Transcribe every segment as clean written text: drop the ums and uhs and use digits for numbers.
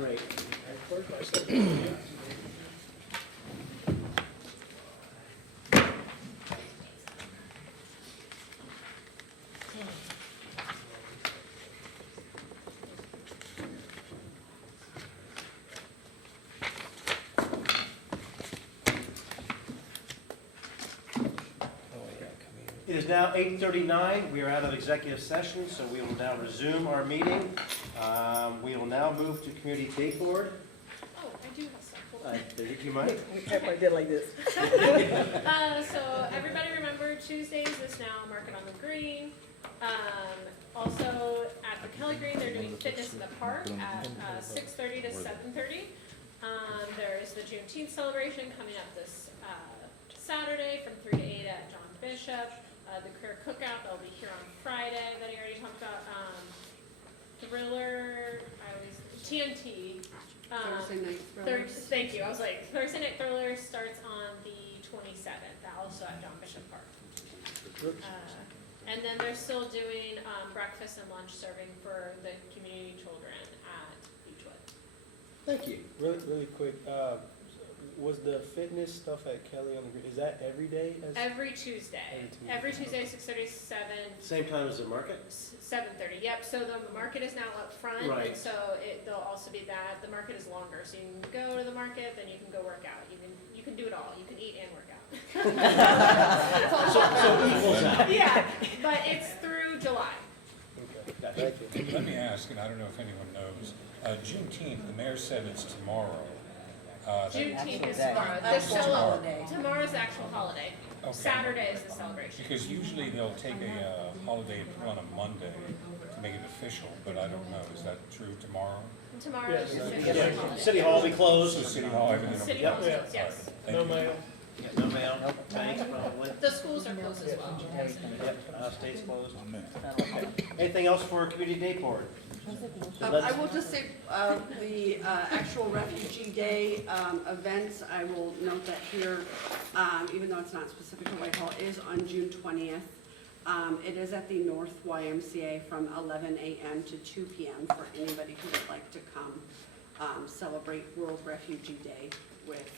Great. It is now 8:39. We are out of executive session, so we will now resume our meeting. We will now move to Community Date Board. Oh, I do have some. Hold on. Did you mind? Everybody did like this. So everybody remember Tuesdays is now Market on the Green. Also at the Kelly Green, they're doing Fitness in the Park at 6:30 to 7:30. There is the Juneteenth celebration coming up this Saturday from 3 to 8 at John Bishop. The Career Cookout, they'll be here on Friday that I already talked about. Thriller, TNT. Thursday night thrillers. Thank you. I was like, Thursday Night Thriller starts on the 27th, also at John Bishop Park. And then they're still doing breakfast and lunch serving for the community children at Beechwood. Thank you. Really quick, was the fitness stuff at Kelly on the Green, is that every day? Every Tuesday. Every Tuesday, 6:30 to 7. Same time as the market? 7:30. Yep. So the market is now up front, Right. and so there'll also be that. The market is longer, so you can go to the market, then you can go work out. You can do it all. You can eat and work out. So equals out. Yeah, but it's through July. Okay, Gotcha. thank you. Let me ask, and I don't know if anyone knows, Juneteenth, the mayor said it's tomorrow. Juneteenth is day. tomorrow. The Actual show holiday. tomorrow's the actual holiday. Okay. Saturday is the celebration. Because usually they'll take a holiday and put on a Monday to make it official, but I don't know. Is that true tomorrow? Tomorrow Yes. is the Yeah, official holiday. City Hall will be So closed. City Hall, everything will City be Hall, closed? Yeah. yes. Thank No you. mail? Yeah, no mail. Thanks, probably. The schools are closed as well. Yep, state's closed. Anything else for Community Date Board? I will just say, the actual Refugee Day events, I will note that here, even though it's not specific to Whitehall, is on June 20th. It is at the North YMCA from 11 a.m. to 2 p.m. for anybody who would like to come celebrate World Refugee Day with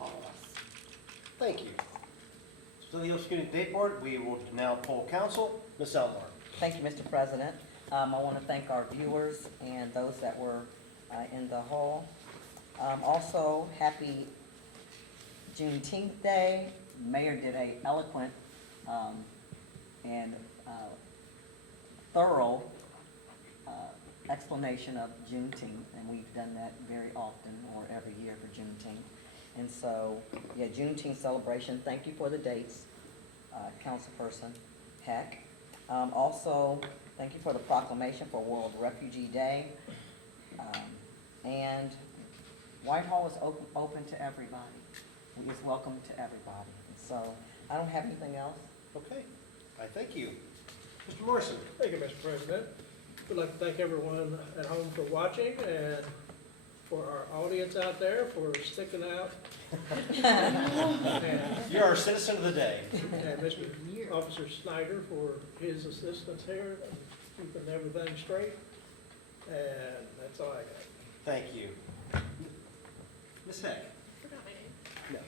all of us. Thank you. So the Community Date Board, we will now poll council. Ms. Elmore. Thank you, Mr. President. I want to thank our viewers and those that were in the hall. Also, happy Juneteenth Day. Mayor did a eloquent and thorough explanation of Juneteenth, and we've done that very often or every year for Juneteenth. And so, yeah, Juneteenth celebration. Thank you for the dates, Councilperson Heck. Also, thank you for the proclamation for World Refugee Day. And Whitehall is open to everybody. It's welcome to everybody. So I don't have anything else. Okay, I thank you. Mr. Morrison. Thank you, Mr. President. We'd like to thank everyone at home for watching and for our audience out there for sticking out. And You're our citizen of the day. Mr. Officer Snyder for his assistance here, keeping everything straight. And that's all I got. Thank you. Ms. Heck. Forgot my name. No.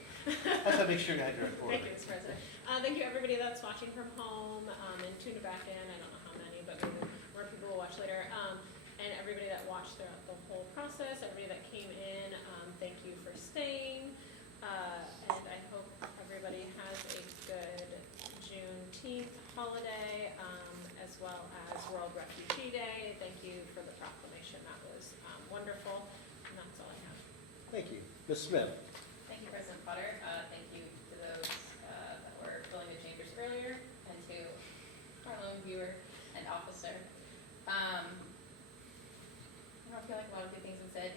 I have to make sure you had your report. Thank you, Mr. President. Thank you, everybody that's watching from home and tuned back in. I don't know how many, but maybe more people will watch later. And everybody that watched throughout the whole process, everybody that came in, thank you for staying. And I hope everybody has a good Juneteenth holiday, as well as World Refugee Day. Thank you for the proclamation. That was wonderful. And that's all I have. Thank you. Ms. Smith. Thank you, President Potter. Thank you to those that were filling the chambers earlier, and to our lone viewer and officer. I feel like a lot of good things have been said.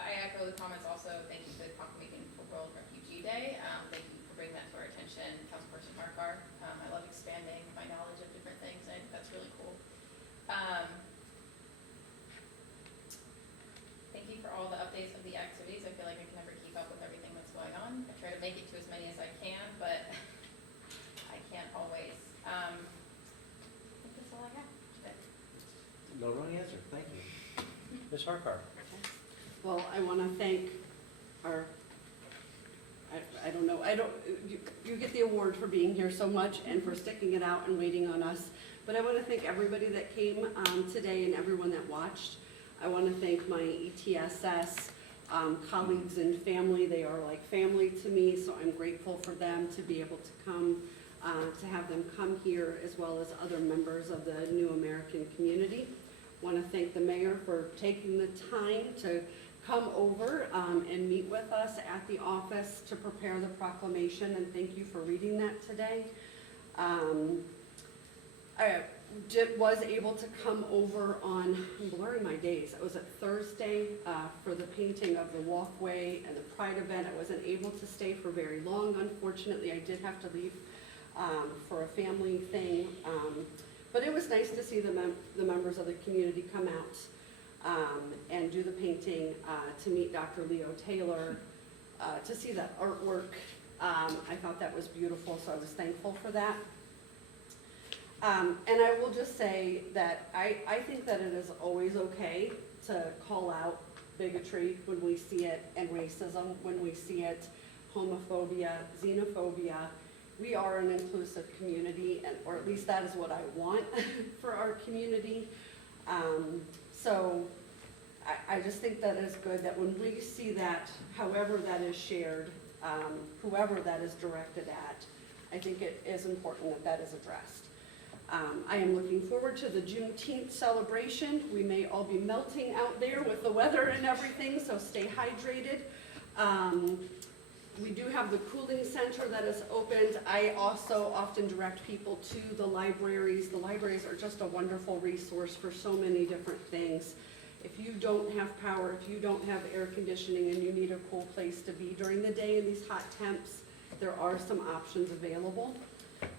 I echo the comments also. Thank you for the proclamation for World Refugee Day. Thank you for bringing that to our attention, Councilperson Harkar. I love expanding my knowledge of different things. I think that's really cool. Thank you for all the updates of the activities. I feel like I can never keep up with everything that's going on. I try to make it to as many as I can, but I can't always. I think that's all I have today. No wrong answer. Thank you. Ms. Harkar? Well, I want to thank our, I don't know, you get the award for being here so much and for sticking it out and waiting on us. But I want to thank everybody that came today and everyone that watched. I want to thank my ETSS colleagues and family. They are like family to me, so I'm grateful for them to be able to come, to have them come here, as well as other members of the New American community. Want to thank the mayor for taking the time to come over and meet with us at the office to prepare the proclamation, and thank you for reading that today. I was able to come over on, I'm blurring my days, it was at Thursday for the painting of the walkway and the Pride event. I wasn't able to stay for very long, unfortunately. I did have to leave for a family thing. But it was nice to see the members of the community come out and do the painting, to meet Dr. Leo Taylor, to see that artwork. I thought that was beautiful, so I was thankful for that. And I will just say that I think that it is always okay to call out bigotry when we see it, and racism when we see it, homophobia, xenophobia. We are an inclusive community, or at least that is what I want for our community. So I just think that it's good that when we see that, however that is shared, whoever that is directed at, I think it is important that that is addressed. I am looking forward to the Juneteenth celebration. We may all be melting out there with the weather and everything, so stay hydrated. We do have the cooling center that is opened. I also often direct people to the libraries. The libraries are just a wonderful resource for so many different things. If you don't have power, if you don't have air conditioning and you need a cool place to be during the day in these hot temps, there are some options available.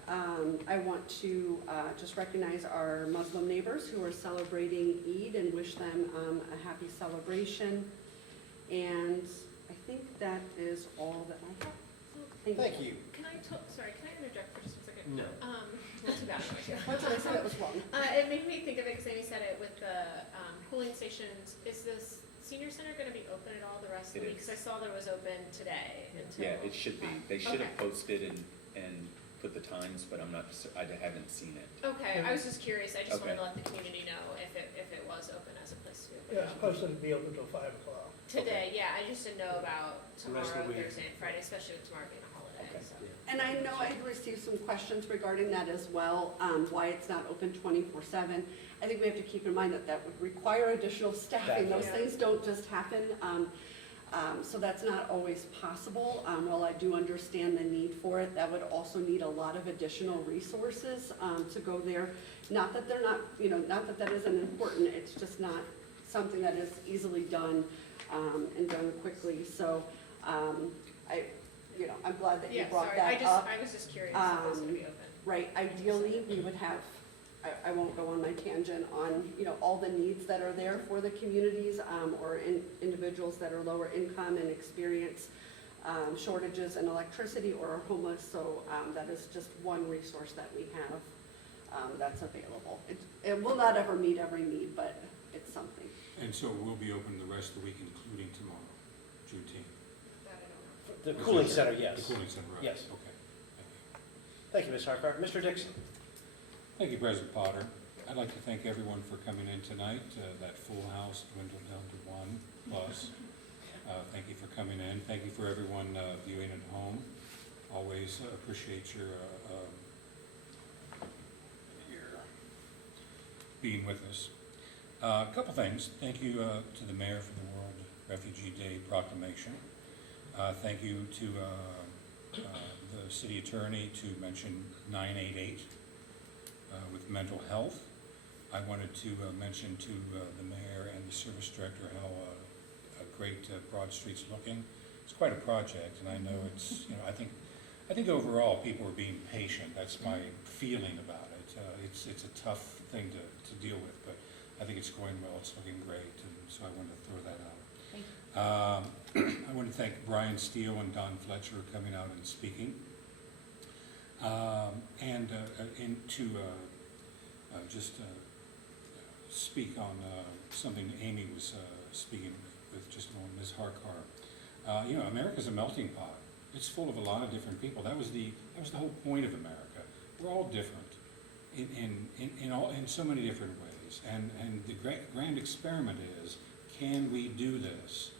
I want to just recognize our Muslim neighbors who are celebrating Eid and wish them a happy celebration. And I think that is all that I have. Thank you. Can I interject for just a second? No. Not too bad. What did I say that was wrong? It made me think of it because Amy said it with the cooling stations. Is this senior center going to be open at all the rest of the It week? is. Because I saw there was open today until. Yeah, it should be. They should have Okay. posted and put the times, but I haven't seen it. Okay, I was just curious. I just wanted Okay. to let the community know if it was open as a place to be Yeah, open. it's supposed to be open till 5 o'clock. Today, yeah, I just didn't know about The rest of tomorrow, the week. Thursday, and Friday, especially with tomorrow being a holiday. Okay. So. And I know I've received some questions regarding that as well, why it's not open 24/7. I think we have to keep in mind that that would require additional staffing. Those Yeah. things don't just happen. So that's not always possible. While I do understand the need for it, that would also need a lot of additional resources to go there. Not that they're not, not that that isn't important, it's just not something that is easily done and done quickly. So I'm glad that you Yeah, brought sorry, that up. I was just curious if it was going to be open. Right, ideally, we would have, I won't go on my tangent on, all the needs that are there for the communities, or individuals that are lower income and experience shortages in electricity or are homeless, so that is just one resource that we have that's available. It will not ever meet every need, but it's something. And so we'll be open the rest of the week, including tomorrow, Juneteenth. That I don't know. The cooling center, yes. The cooling center, right? Yes. Okay. Thank you, Ms. Harkar. Mr. Dixon? Thank you, President Potter. I'd like to thank everyone for coming in tonight. That full house dwindled down to 1 plus. Thank you for coming in. Thank you for everyone viewing at home. Always appreciate your being with us. A couple things. Thank you to the mayor for the World Refugee Day proclamation. Thank you to the city attorney to mention 988 with mental health. I wanted to mention to the mayor and the service director how great Broad Street's looking. It's quite a project, and I know it's, I think overall people are being patient. That's my feeling about it. It's a tough thing to deal with, but I think it's going well. It's looking great, and so I wanted to throw that out. I want to thank Brian Steele and Don Fletcher for coming out and speaking. speak on something Amy was speaking with just a moment, Ms. Harkar. You know, America's a melting pot. It's full of a lot of different people. That was the whole point of America. We're all different in so many different ways. And the grand experiment is, can we do this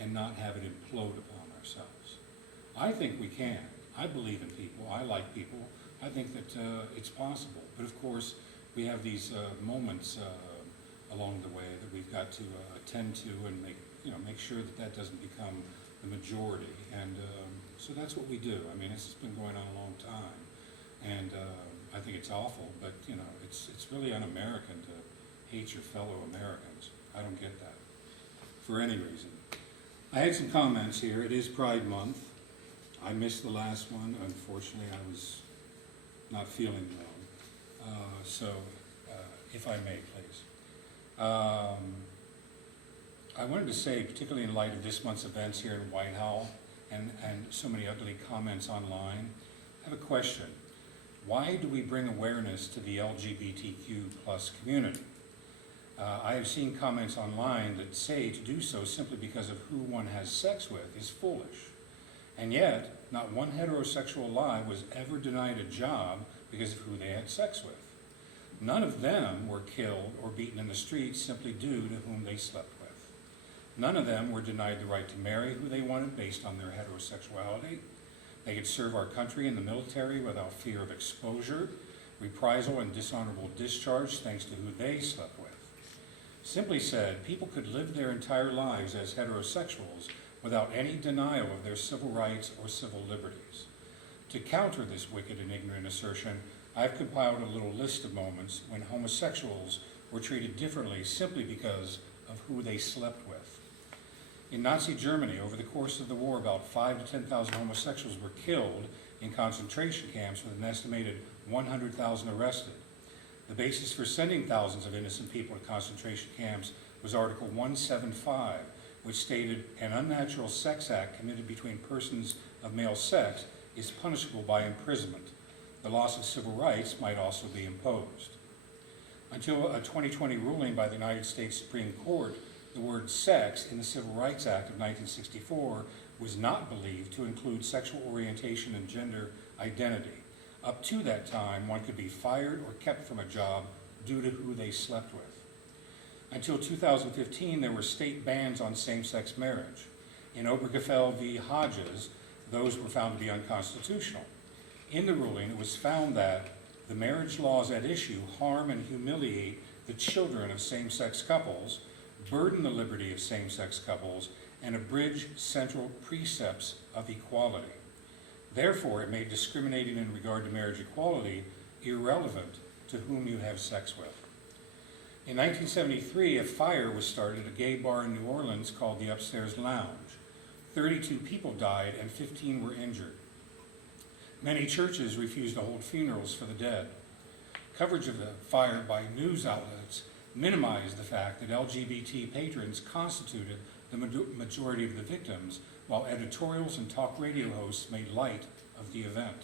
and not have it implode upon ourselves? I think we can. I believe in people. I like people. I think that it's possible. But of course, we have these moments along the way that we've got to attend to and make sure that doesn't become the majority. And so that's what we do. I mean, it's been going on a long time, and I think it's awful. But it's really un-American to hate your fellow Americans. I don't get that for any reason. I had some comments here. It is Pride Month. I missed the last one. Unfortunately, I was not feeling well. So, if I may, please. I wanted to say, particularly in light of this month's events here in Whitehall and so many ugly comments online, I have a question. Why do we bring awareness to the LGBTQ plus community? I have seen comments online that say to do so simply because of who one has sex with is foolish. And yet, not one heterosexual alive was ever denied a job because of who they had sex with. None of them were killed or beaten in the streets simply due to whom they slept with. None of them were denied the right to marry who they wanted based on their heterosexuality. They could serve our country in the military without fear of exposure, reprisal, and dishonorable discharge thanks to who they slept with. Simply said, people could live their entire lives as heterosexuals without any denial of their civil rights or civil liberties. To counter this wicked and ignorant assertion, I've compiled a little list of moments when homosexuals were treated differently simply because of who they slept with. In Nazi Germany, over the course of the war, about 5,000 to 10,000 homosexuals were killed in concentration camps with an estimated 100,000 arrested. The basis for sending thousands of innocent people to concentration camps was Article 175, which stated an unnatural sex act committed between persons of male sex is punishable by imprisonment. The loss of civil rights might also be imposed. Until a 2020 ruling by the United States Supreme Court, the word sex in the Civil Rights Act of 1964 was not believed to include sexual orientation and gender identity. Up to that time, one could be fired or kept from a job due to who they slept with. Until 2015, there were state bans on same-sex marriage. In Obergefell v. Hodges, those were found to be unconstitutional. In the ruling, it was found that the marriage laws at issue harm and humiliate the children of same-sex couples, burden the liberty of same-sex couples, and abridge central precepts of equality. Therefore, it made discriminating in regard to marriage equality irrelevant to whom you have sex with. In 1973, a fire was started at a gay bar in New Orleans called the Upstairs Lounge. 32 people died and 15 were injured. Many churches refused to hold funerals for the dead. Coverage of the fire by news outlets minimized the fact that LGBT patrons constituted the majority of the victims, while editorials and talk radio hosts made light of the event.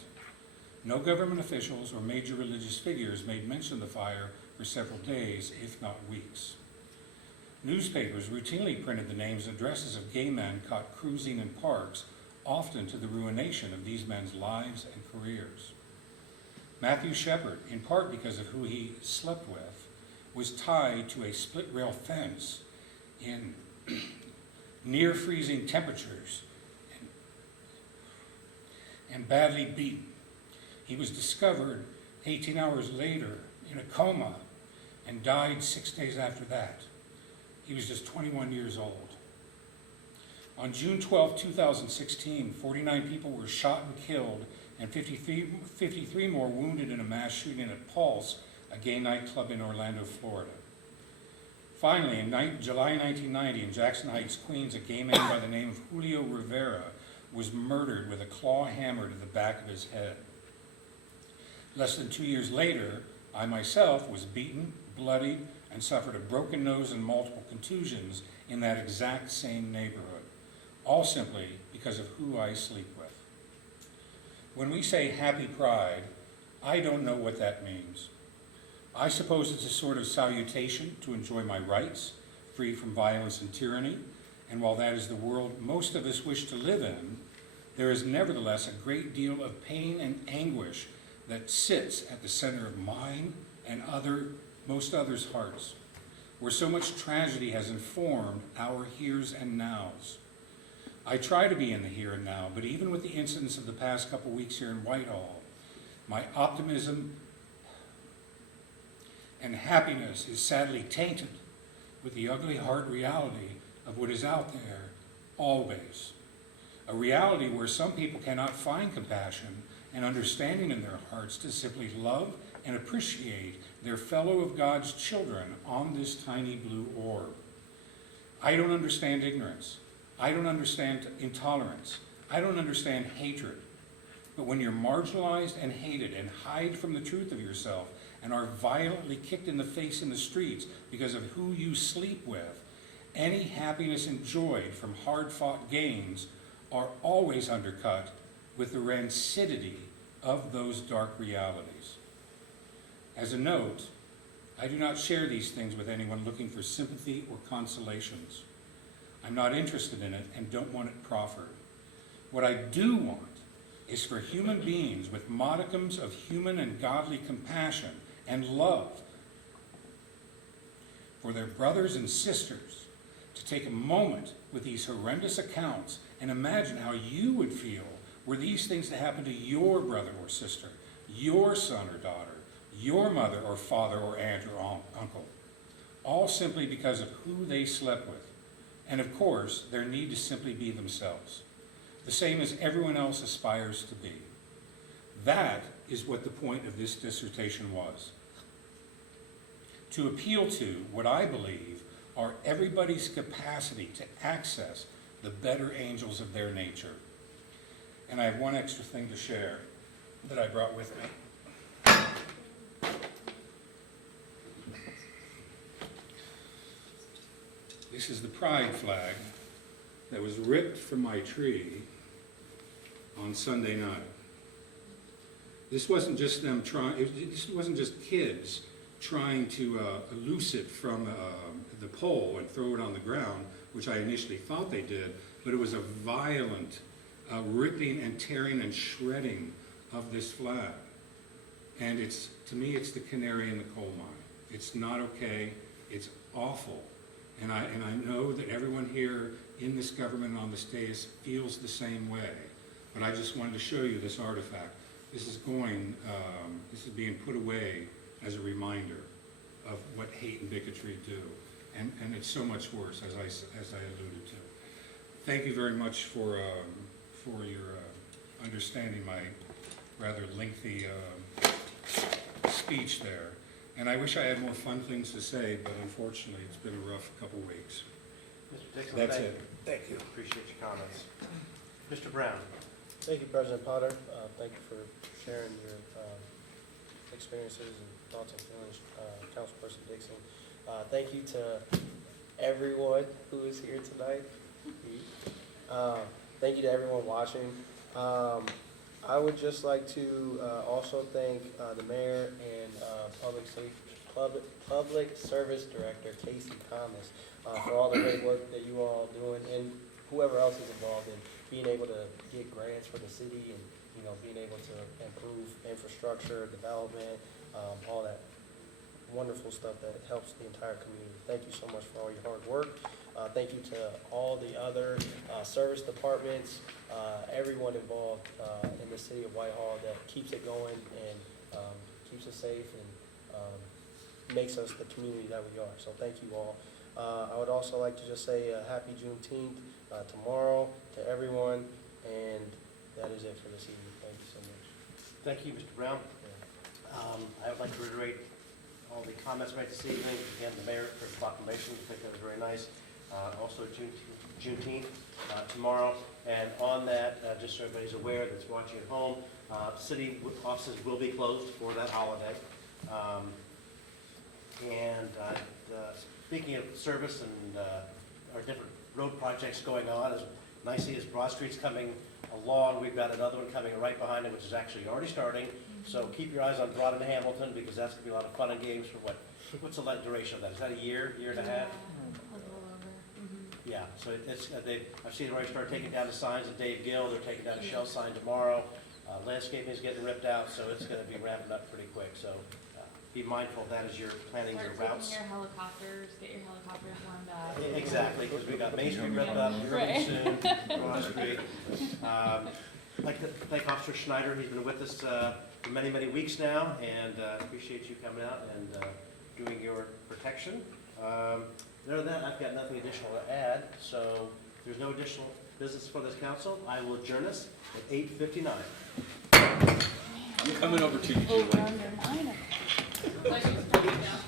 No government officials or major religious figures made mention of the fire for several days, if not weeks. Newspapers routinely printed the names and addresses of gay men caught cruising in parks, often to the ruination of these men's lives and careers. Matthew Shepard, in part because of who he slept with, was tied to a split-rail fence in near-freezing temperatures and badly beaten. He was discovered 18 hours later in a coma and died 6 days after that. He was just 21 years old. On June 12, 2016, 49 people were shot and killed and 53 more wounded in a mass shooting at Pulse, a gay nightclub in Orlando, Florida. Finally, in July 1990, in Jackson Heights, Queens, a gay man by the name of Julio Rivera was murdered with a claw hammer to the back of his head. Less than 2 years later, I myself was beaten, bloodied, and suffered a broken nose and multiple contusions in that exact same neighborhood, all simply because of who I sleep with. When we say Happy Pride, I don't know what that means. I suppose it's a sort of salutation to enjoy my rights, free from violence and tyranny, and while that is the world most of us wish to live in, there is nevertheless a great deal of pain and anguish that sits at the center of mine and most others' hearts, where so much tragedy has informed our heres and nows. I try to be in the here and now, but even with the incidents of the past couple weeks here in Whitehall, my optimism and happiness is sadly tainted with the ugly hard reality of what is out there always. A reality where some people cannot find compassion and understanding in their hearts to simply love and appreciate their fellow of God's children on this tiny blue orb. I don't understand ignorance. I don't understand intolerance. I don't understand hatred. But when you're marginalized and hated and hide from the truth of yourself and are violently kicked in the face in the streets because of who you sleep with, any happiness enjoyed from hard-fought gains are always undercut with the rancidity of those dark realities. As a note, I do not share these things with anyone looking for sympathy or consolations. I'm not interested in it and don't want it proffered. What I do want is for human beings with modicums of human and godly compassion and love for their brothers and sisters to take a moment with these horrendous accounts and imagine how you would feel were these things to happen to your brother or sister, your son or daughter, your mother or father or aunt or uncle, all simply because of who they slept with, and of course, their need to simply be themselves, the same as everyone else aspires to be. That is what the point of this dissertation was. To appeal to what I believe are everybody's capacity to access the better angels of their nature. And I have one extra thing to share that I brought with me. This is the pride flag that was ripped from my tree on Sunday night. This wasn't just them trying, this wasn't just kids trying to loose it from the pole and throw it on the ground, which I initially thought they did, but it was a violent ripping and tearing and shredding of this flag. And it's, to me, it's the canary in the coal mine. It's not okay, it's awful. And I know that everyone here in this government on this dais feels the same way. But I just wanted to show you this artifact. This is this is being put away as a reminder of what hate and bigotry do. And it's so much worse, as I alluded to. Thank you very much for your understanding my rather lengthy speech there. And I wish I had more fun things to say, but unfortunately, it's been a rough couple weeks. Mr. Dixon, That's thank it. Thank you. Appreciate your comments. Mr. Brown. Thank you, President Potter. Thank you for sharing your experiences and thoughts and feelings, Councilperson Dixon. Thank you to everyone who is here tonight. Thank you to everyone watching. I would just like to also thank the mayor and Public Service Director Casey Thomas for all the great work that you all are doing, and whoever else is involved in being able to get grants for the city and being able to improve infrastructure, development, all that wonderful stuff that helps the entire community. Thank you so much for all your hard work. Thank you to all the other service departments, everyone involved in the city of Whitehall that keeps it going and keeps us safe and makes us the community that we are. So thank you all. I would also like to just say happy Juneteenth tomorrow to everyone, and that is it for this evening. Thank you so much. Thank you, Mr. Brown. I would like to reiterate all the comments made this evening. Again, the mayor for the proclamation, I think that was very nice. Also Juneteenth tomorrow. And on that, just so everybody's aware that's watching at home, city offices will be closed for that holiday. Speaking of service and our different road projects going on, as nicely as Broad Street's coming along. We've got another one coming right behind it, which is actually already starting. So keep your eyes on Broad and Hamilton, because that's gonna be a lot of fun and games for what's the duration of that? Is that a year and a half? Yeah, so I've seen them already start taking down the signs at Dave Gill, they're taking down a Shell sign tomorrow. Landscaping is getting ripped out, so it's gonna be ramping up pretty quick, so be mindful of that as you're planning your routes. Start taking your helicopters, get your helicopters warmed up. Exactly, because we got Main Street ripped up, really soon, Broad Street. I'd like to thank Officer Schneider, he's been with us for many, many weeks now, and appreciate you coming out and doing your protection. Other than that, I've got nothing additional to add, so if there's no additional business for this council, I will adjourn us at 8:59. I'm coming over to you, Julie. Over under 9 o'clock. Pleasure to meet you.